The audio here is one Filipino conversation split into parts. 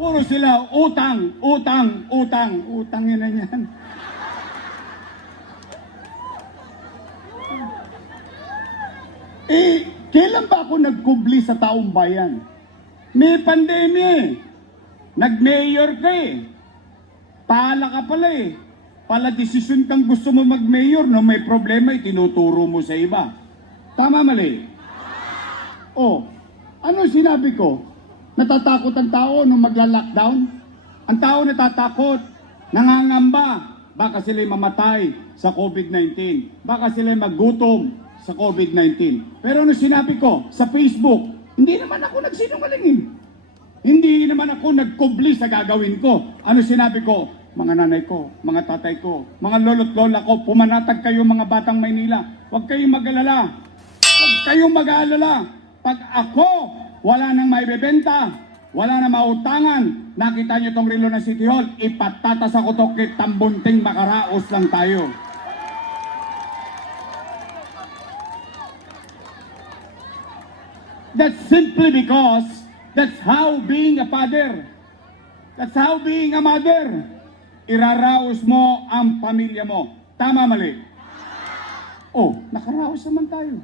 Puro sila utang, utang, utang, utang yun na yan. Kailan ba ako nagkubli sa taong bayan? May pandemya eh. Nag-mayor ka eh. Pala ka pala eh. Pala desisyon kang gusto mo mag-mayor, no? May problema, tinuturo mo sa iba. Tama, mali? Oh, ano sinabi ko? Natatakot ang tao nung magla-lockdown? Ang tao natatakot, nangangamba. Baka sila'y mamatay sa COVID-19. Baka sila'y magutom sa COVID-19. Pero ano sinabi ko sa Facebook? Hindi naman ako nagsinungaling eh. Hindi naman ako nagkubli sa gagawin ko. Ano sinabi ko? Mga nanay ko, mga tatay ko, mga lolo't lola ko, pumanatag kayo mga batang Maynila. Huwag kayong mag-alala. Huwag kayong mag-aalala. Pag ako wala nang maibebenta, wala nang mautangan, nakita nyo tong relo ng City Hall, ipatatas ako to kay Tambunting, makaraos lang tayo. That's simply because that's how being a father. That's how being a mother. Iraraos mo ang pamilya mo. Tama, mali? Oh, nakaraos naman tayo.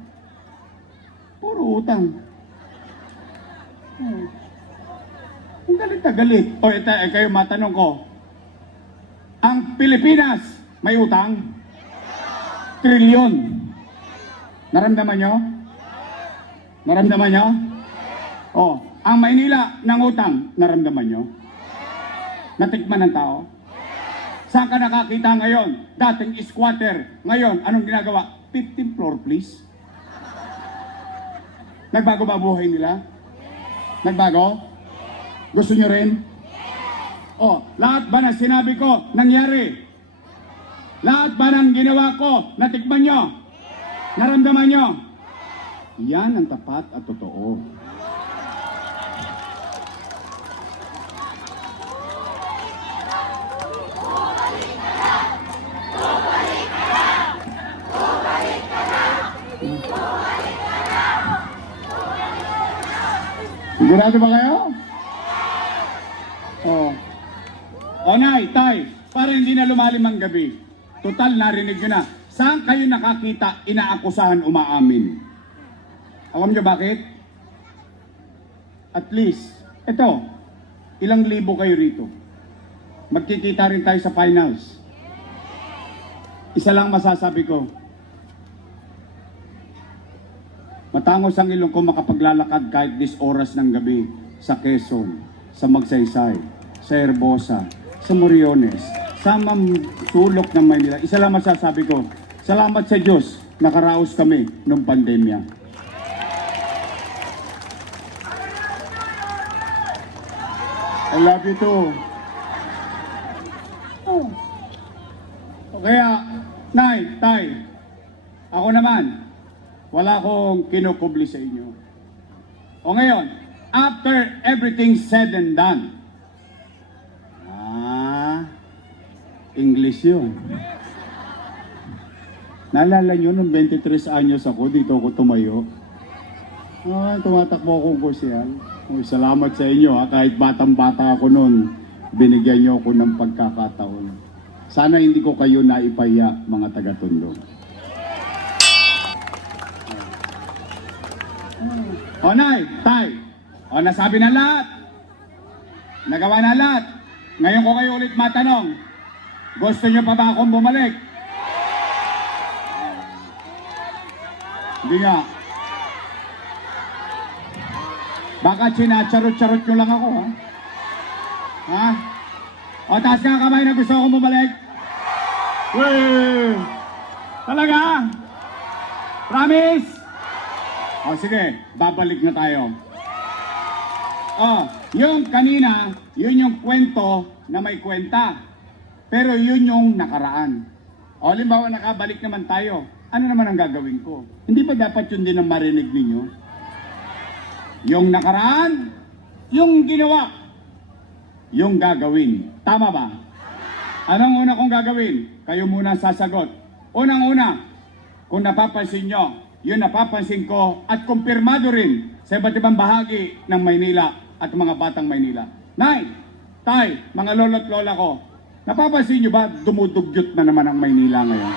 Puro utang. Oh. Ang galit na galit. O, kayo matanong ko. Ang Pilipinas, may utang? Trilyon. Naramdaman nyo? Naramdaman nyo? O, ang Maynila ng utang, naramdaman nyo? Natikman ng tao? Saan ka nakakita ngayon? Dating squatter. Ngayon, anong ginagawa? 15th floor, please. Nagbago ba buhay nila? Nagbago? Gusto nyo rin? Oh, lahat ba ng sinabi ko nangyari? Lahat ba ng ginawa ko natikman nyo? Naramdaman nyo? Yan ang tapat at totoo. Sigurado ba kayo? Oh. O nay, tay, para hindi na lumalim ang gabi. Total, narinig nyo na. Saan kayo nakakita, inaakusahan, umaamin? Alam nyo bakit? At least, ito, ilang libo kayo rito. Magkikita rin tayo sa finals. Isa lang masasabi ko. Matangos ang ilong ko makapaglalakad kahit 10 oras ng gabi sa Quezon, sa Magsaysay, sa Herbosa, sa Moriones, sa sulok ng Maynila. Isa lang masasabi ko, salamat sa Diyos, nakaraos kami nung pandemya. I love you too. Oh. O kaya, nay, tay, ako naman, wala akong kinukubli sa inyo. O ngayon, after everything said and done, English yun. Naalala nyo, nung 23 anyos ako, dito ako tumayo. Tumatakbo akong kursiyan. Salamat sa inyo, kahit batang-bata ako noon, binigyan nyo ako ng pagkakataon. Sana hindi ko kayo naipaya, mga taga-Tondo. O nay, tay, o nasabi na lahat, nagawa na lahat. Ngayon ko kayo ulit matanong, gusto nyo pa ba akong bumalik? Hindi nga. Baka sinacharot-charot nyo lang ako, ha? Ha? O taas ka kamay na gusto akong bumalik? Wee! Talaga? Promise? O sige, babalik na tayo. O, yung kanina, yun yung kwento na may kwenta. Pero yun yung nakaraan. O, halimbawa nakabalik naman tayo. Ano naman ang gagawin ko? Hindi ba dapat yun din ang marinig ninyo? Yung nakaraan, yung ginawa, yung gagawin. Tama ba? Anong una kong gagawin? Kayo muna sasagot. Unang-una, kung napapansin nyo, yun napapansin ko at kumpirmado rin sa iba't ibang bahagi ng Maynila at mga batang Maynila. Nay, tay, mga lolo't lola ko, napapansin nyo ba dumudugyot na naman ang Maynila ngayon?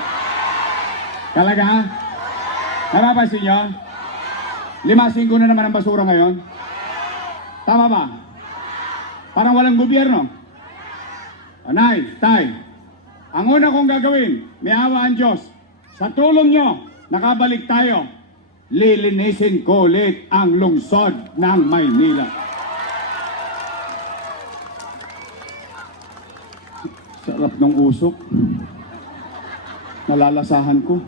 Talaga? Napapansin nyo? 5-5 na naman ang basura ngayon? Tama ba? Parang walang gobyerno. Nay, tay, ang una kong gagawin, may awa ang Diyos. Sa tulong nyo, nakabalik tayo. Lilinisin ko ulit ang lungsod ng Maynila. Sarap ng usok. Nalalasahan ko.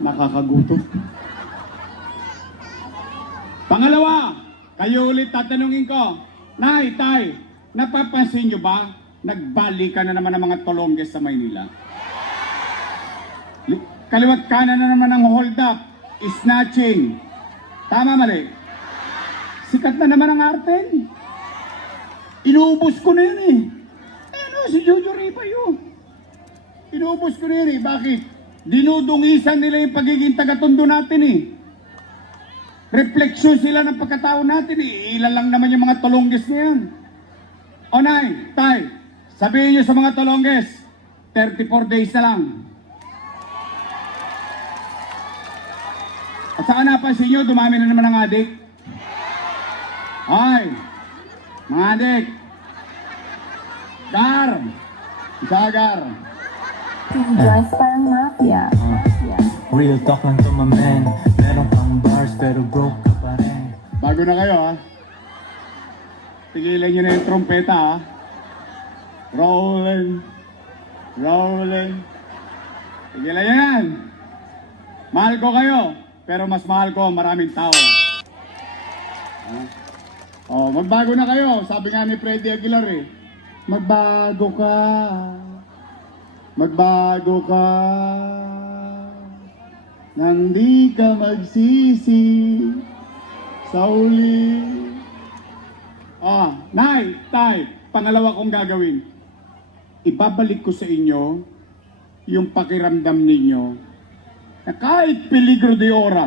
Nakakagutom. Pangalawa, kayo ulit tatanungin ko, Nay, tay, napapansin nyo ba? Nagbalikan na naman ang mga tolongges sa Maynila. Kaliwat kanan na naman ang hold up, snatching. Tama, mali? Sikat na naman ang Arten. Inuubos ko na yun eh. Ano, si Jojo Ripa yun. Inuubos ko na yun eh. Bakit? Dinudungisan nila yung pagiging tagatondo natin eh. Refleksyon sila ng pagkatao natin eh. Ilan lang naman yung mga tolongges na yan. O nay, tay, sabihin nyo sa mga tolongges, 34 days na lang. At saka napansin nyo, dumami na naman ang adik. Ay, mga adik. Gar. Isa gar. Just parang mafia. Real talk lang to my man. Meron pang bars pero broke ka pa rin. Bago na kayo ha. Tigilan nyo na yung trompeta ha. Rolling. Rolling. Tigilan nyo yan. Mahal ko kayo. Pero mas mahal ko maraming tao. Oh, magbago na kayo. Sabi nga ni Freddy Aguilar eh. Magbago ka. Magbago ka. Nang di ka magsisi sa uli. Nay, tay, pangalawa kong gagawin. Ibabalik ko sa inyo yung pakiramdam ninyo na kahit peligro de ora,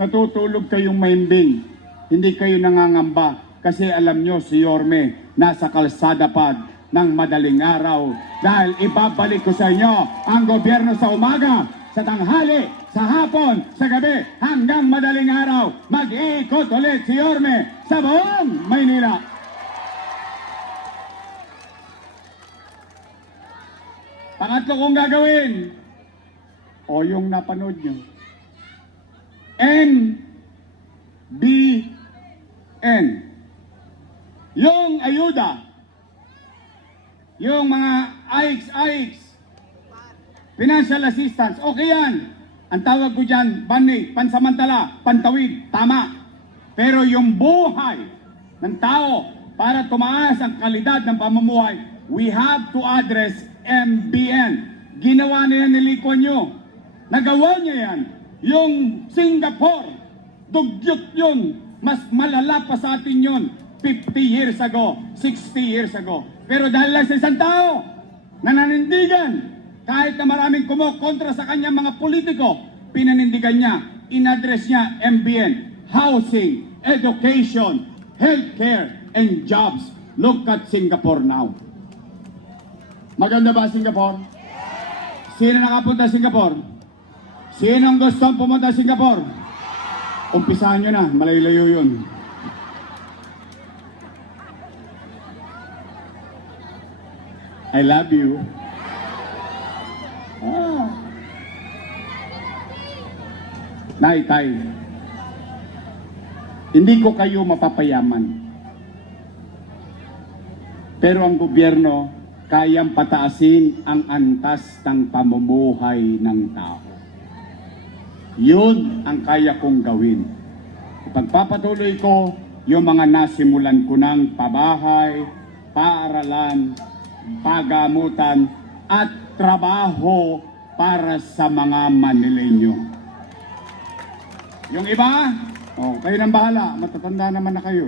natutulog kayong mahimbing, hindi kayo nangangamba kasi alam nyo si Yorme nasa kalsada pa ng madaling araw dahil ibabalik ko sa inyo ang gobyerno sa umaga, sa tanghali, sa hapon, sa gabi, hanggang madaling araw. Mag-iikot ulit si Yorme sa buong Maynila. Pangatlo kong gagawin, o yung napanood nyo, NBN. Yung ayuda, yung mga AIX, financial assistance, okay yan. Ang tawag ko dyan, bani, pansamantala, pantawid, tama. Pero yung buhay ng tao para tumaas ang kalidad ng pamumuhay, we have to address MBN. Ginawa na yan ni Lee Kuan Yew. Nagawa niya yan. Yung Singapore, dugyot yun. Mas malala pa sa atin yun 50 years ago, 60 years ago. Pero dahil lang sa isang tao na nanindigan, kahit na maraming kumokontra sa kanyang mga politiko, pinanindigan niya, inaddress niya MBN, housing, education, healthcare, and jobs. Look at Singapore now. Maganda ba Singapore? Sino nakapunta sa Singapore? Sinong gustong pumunta sa Singapore? Umpisahan nyo na, malayo-layo yun. I love you. Nay, tay, hindi ko kayo mapapayaman. Pero ang gobyerno, kayang pataasin ang antas ng pamumuhay ng tao. Yun ang kaya kong gawin. Ipagpapatuloy ko yung mga nasimulan ko ng pabahay, paaralan, pagamutan, at trabaho para sa mga Manileño. Yung iba, kayo nang bahala. Matatanda naman na kayo.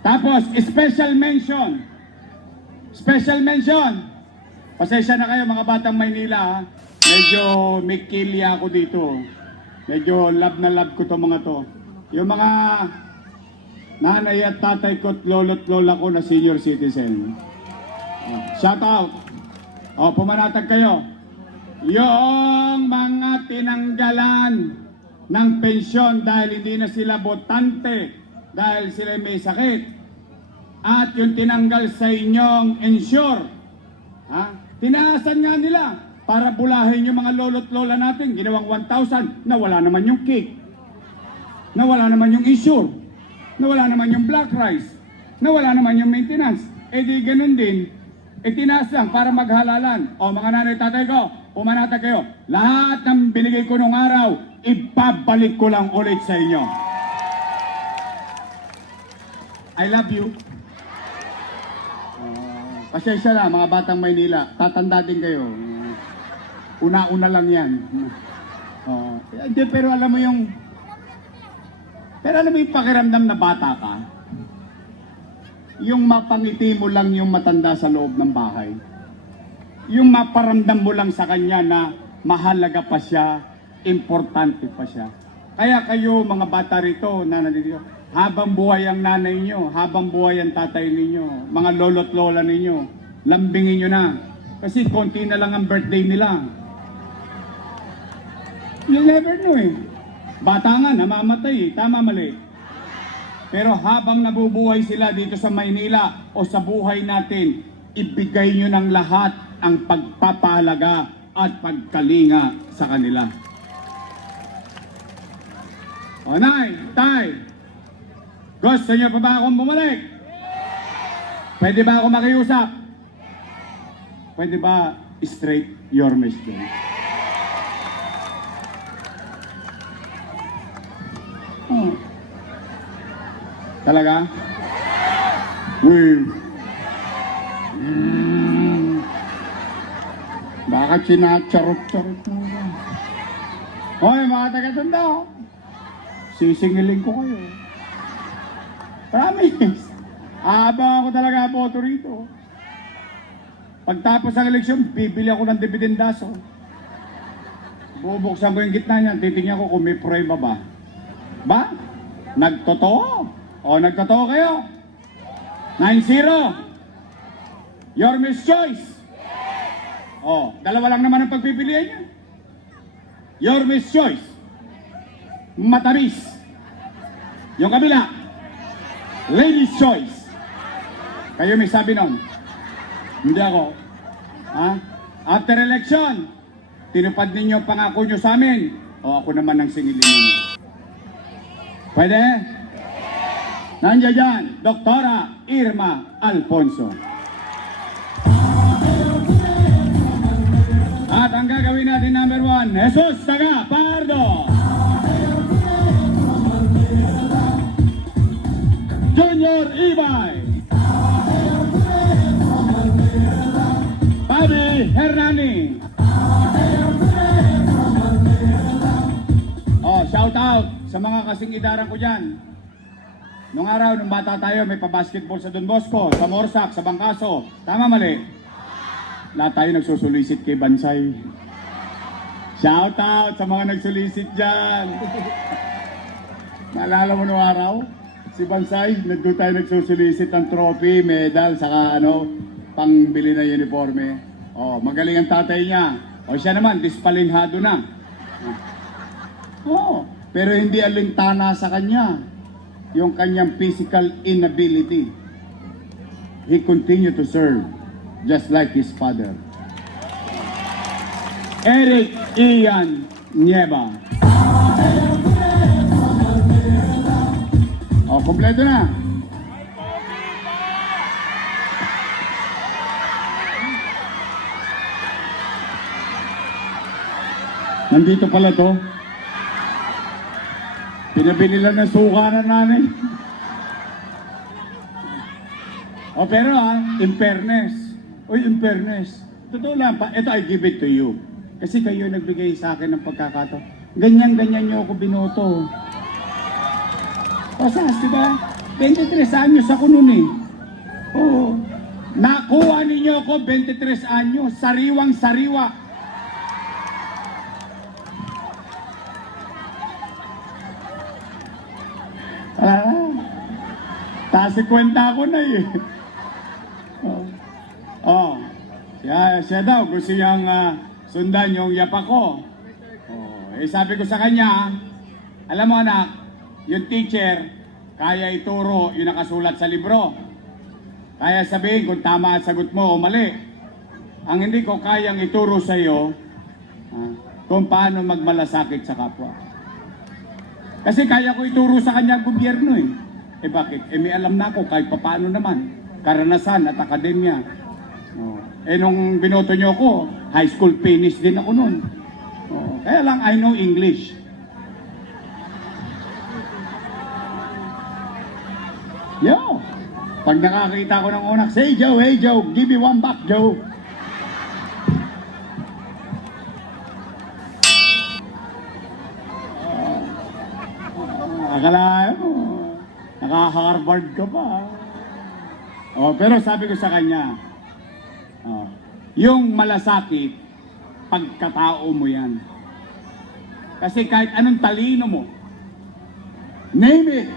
Tapos, special mention. Special mention. Pasensya na kayo mga batang Maynila ha. Medyo may kilya ako dito. Medyo love na love ko to mga to. Yung mga nanay at tatay ko at lolo't lola ko na senior citizen. Shout out. Pumanatag kayo. Yung mga tinanggalan ng pensyon dahil hindi na sila botante, dahil sila may sakit, at yung tinanggal sa inyong insure, tinaasan nga nila para bulahin yung mga lolo't lola natin, ginawang 1,000, na wala naman yung cake, na wala naman yung insure, na wala naman yung black rice, na wala naman yung maintenance. Di ganun din, tinaas lang para maghalalan. Mga nanay tatay ko, pumanatag kayo. Lahat ng binigay ko nung araw, ibabalik ko lang ulit sa inyo. I love you. Pasensya na mga batang Maynila, tatanda din kayo. Una-una lang yan. Pero alam mo yung pakiramdam na bata ka, yung mapangiti mo lang yung matanda sa loob ng bahay. Yung maparamdam mo lang sa kanya na mahalaga pa siya, importante pa siya. Kaya kayo mga bata rito na nandito, habang buhay ang nanay nyo, habang buhay ang tatay ninyo, mga lolo't lola ninyo, lambingin nyo na. Kasi konti na lang ang birthday nila. You never know eh. Bata nga, namamatay eh. Tama mali. Pero habang nabubuhay sila dito sa Maynila o sa buhay natin, ibigay nyo ng lahat ang pagpapahalaga at pagkalinga sa kanila. Nay, tay, gusto nyo pa ba akong bumalik? Pwede ba ako makiusap? Pwede ba straight your message? Talaga? Bakit sinacharot-charot mo ba? Hoy mga taga-Tondo, sisingilin ko kayo. Promise. Abang ako talaga boto rito. Pagtapos ng eleksyon, bibili ako ng dividendaso. Bubuksan ko yung gitna niyan, titingnan ko kung may prueba ba. Ba? Nagtotoo? Nagtotoo kayo? 9-0. Your Miss Choice. Dalawa lang naman ang pagpipilian niya. Your Miss Choice. Matamis. Yung kabila, Ladies Choice. Kayo may sabi nun. Hindi ako. After election, tinupad ninyo pangako nyo sa amin. Ako naman ang singilin ninyo. Pwede? Nandiyan dyan, Doktora Irma Alfonso. At ang gagawin natin number 1, Jesus Saga Pardo. Junior Ibay. Pabi Hernani. Shout out sa mga kasing idaran ko dyan. Nung araw, nung bata tayo, may pa-basketball sa Don Bosco, sa Morsak, sa Bangkaso. Tama mali? Lahat tayo nagsusulisit kay Bansay. Shout out sa mga nagsulisit dyan. Naalala mo nung araw? Si Bansay, nandun tayo nagsusulisit ng trophy, medal, saka pangbili na uniforme. Magaling ang tatay niya. Siya naman, dispalinhado na. Pero hindi alintana sa kanya yung kanyang physical inability. He continued to serve just like his father. Eric Ian Nieva. Kompleto na. Nandito pala to. Pinabili lang ng suka na nanay. Pero in fairness. In fairness. Totoo lang pa. Ito, I give it to you. Kasi kayo nagbigay sa akin ng pagkakato. Ganyan-ganyan nyo ako binoto. Sas, diba? 23 anyos ako nun eh. Nakuha ninyo ako 23 anyos. Sariwang-sariwa. Tasi kwenta ko na eh. Oh. Oh. Siya daw, gusto niyang sundan yung yapa ko. Oh. Eh sabi ko sa kanya, alam mo anak, yung teacher, kaya ituro yung nakasulat sa libro. Kaya sabihin kung tama ang sagot mo o mali. Ang hindi ko kayang ituro sa iyo, kung paano magmalasakit sa kapwa. Kasi kaya ko ituro sa kanya ang gobyerno eh. Eh bakit? Eh may alam na ako kahit papaano naman. Karanasan at akademya. Oh. Eh nung binoto nyo ako, high school finish din ako nun. Oh. Kaya lang I know English. Yo! Pag nakakita ko ng unak, say Joe, hey Joe, give me one back Joe. Akala mo, naka-Harvard ka pa. Oh, pero sabi ko sa kanya, yung malasakit, pagkatao mo yan. Kasi kahit anong talino mo, name it,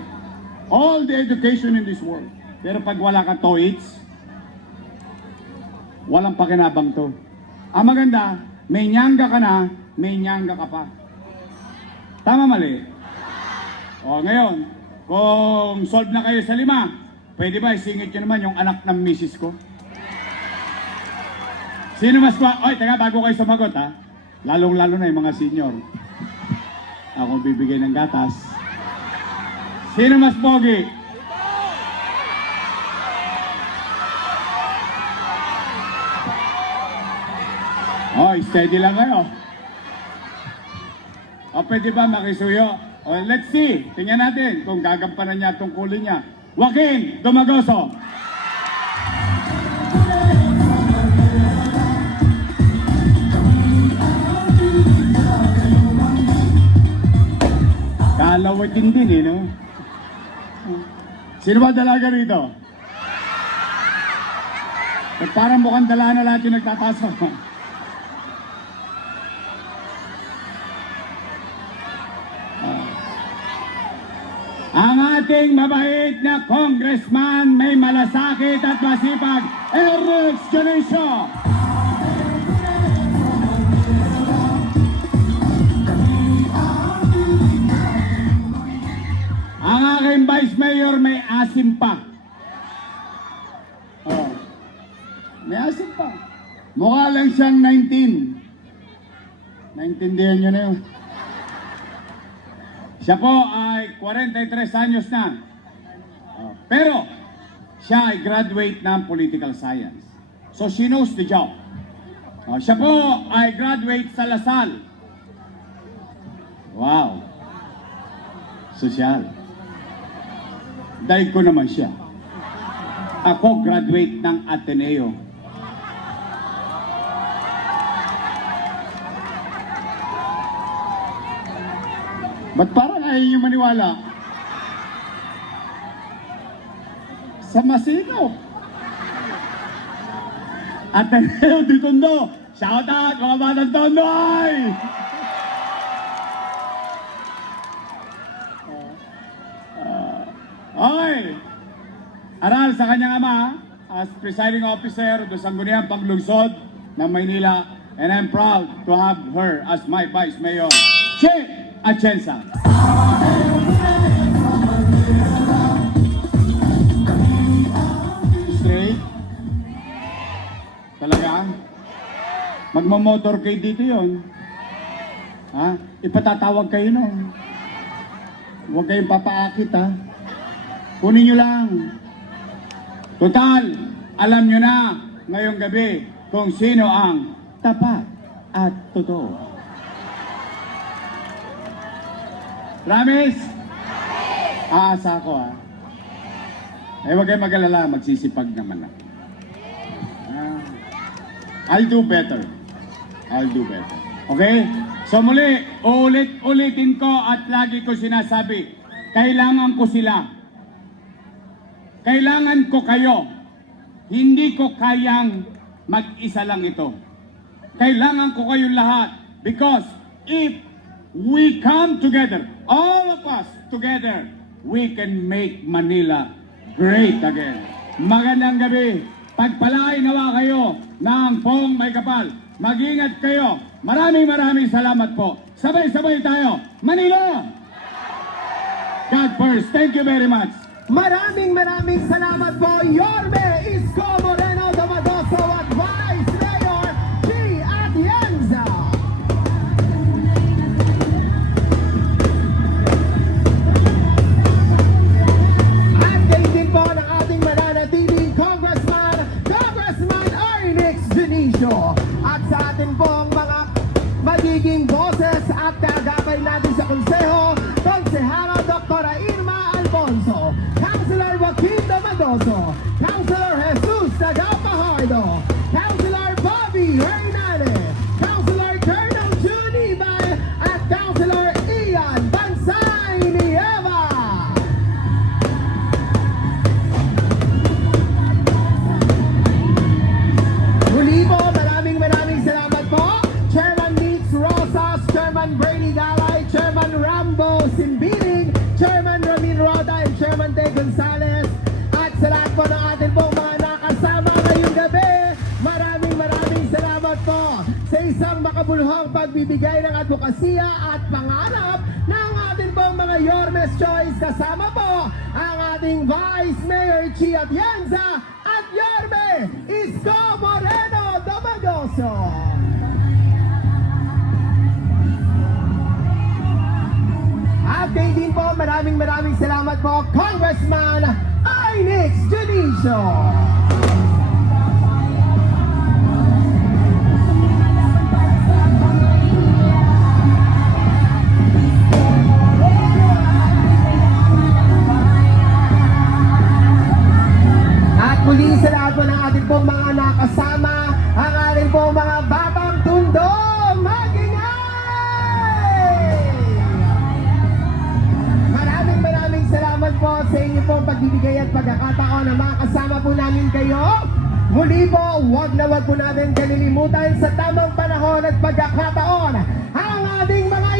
all the education in this world. Pero pag wala ka TOEICs, walang pakinabang to. Ang maganda, may nyangga ka na, may nyangga ka pa. Tama mali? O ngayon, kung solve na kayo sa 5, pwede ba isingit nyo naman yung anak ng misis ko? Sino mas oy, teka, bago kayo sumagot ha. Lalong-lalo na yung mga senior. Ako bibigay ng gatas. Sino mas pogi? Oh, steady lang kayo. O pwede ba makisuyo? O let's see. Tingnan natin kung gagampanan niya tungkulin niya. Joaquin Dumagoso. Kalawatin din eh, no? Sino ba dalaga rito? Parang mukhang dala na lahat yung nagtataso. Ang ating mabait na congressman, may malasakit at masipag, Eric Jalisco. Ang aking vice mayor may asim pa. Oh, may asim pa. Mukha lang siyang 19. Naintindihan nyo na yun. Siya po ay 43 anyos na. Pero siya ay graduate ng political science. So she knows the job. Siya po ay graduate sa Lasal. Wow. Sosyal. Dahil ko naman siya. Ako graduate ng Ateneo. Ba't parang ayaw niyo maniwala? Sa Masino. Ateneo de Tondo. Shout out mga batang Tondoy! Oy! Aral sa kanyang ama as presiding officer do Sangguniang Paglungsod ng Maynila, and I'm proud to have her as my vice mayor. Che Atienza. Straight? Talaga? Magmamotor kayo dito yon. Ha? Ipatatawag kayo nun. Huwag kayong papaakit ha. Kunin nyo lang. Total, alam nyo na ngayong gabi kung sino ang tapat at totoo. Promise? Aasa ko ha. Eh huwag kayong mag-alala, magsisipag naman ako. I'll do better. I'll do better. Okay? So muli, ulit-ulitin ko at lagi ko sinasabi, kailangan ko sila. Kailangan ko kayo. Hindi ko kayang mag-isa lang ito. Kailangan ko kayong lahat. Because if we come together, all of us together, we can make Manila great again. Magandang gabi. Pagpalain nawa kayo ng Pong May Kapal. Mag-ingat kayo. Maraming salamat po. Sabay-sabay tayo. Manila! God first. Thank you very much. Maraming salamat po, Yorme Isko Moreno Domagoso at Vice Mayor G. Atienza. At kayo din po ng ating mananatiling Congressman Arnix Junicio. At sa atin pong mga magiging boses at kagabay natin sa konseho, Konsehara Dr. Irma Alfonso, Councilor Joaquin Domagoso, Councilor Jesus Tagapahardo, Councilor Bobby Hernandez, Councilor Colonel Junibay, at Councilor Ian Bansay Nieva. Muli po, maraming salamat po. Chairman Nitz Rosas, Chairman Bernie Galay, Chairman Rambo Simbiling, Chairman Ramin Roda, and Chairman Tay Gonzales. At sa lahat po ng atin pong mga nakasama ngayong gabi, maraming salamat po sa isang makabuluhang pagbibigay ng advokasya at pangarap ng atin pong mga Yormes Choice. Kasama po ang ating Vice Mayor Chi Atienza at Yorme Isko Moreno Domagoso. At kayo din po, maraming salamat po, Congressman Arnix Junicio. At muli sa lahat po ng ating pong mga nakasama, ang ating pong mga batang tundo, maraming salamat po sa inyo pong pagbibigay at pagkakataon na makasama po namin kayo. Muli po, wag po natin kalilimutan sa tamang panahon at pagkakataon ang ating mga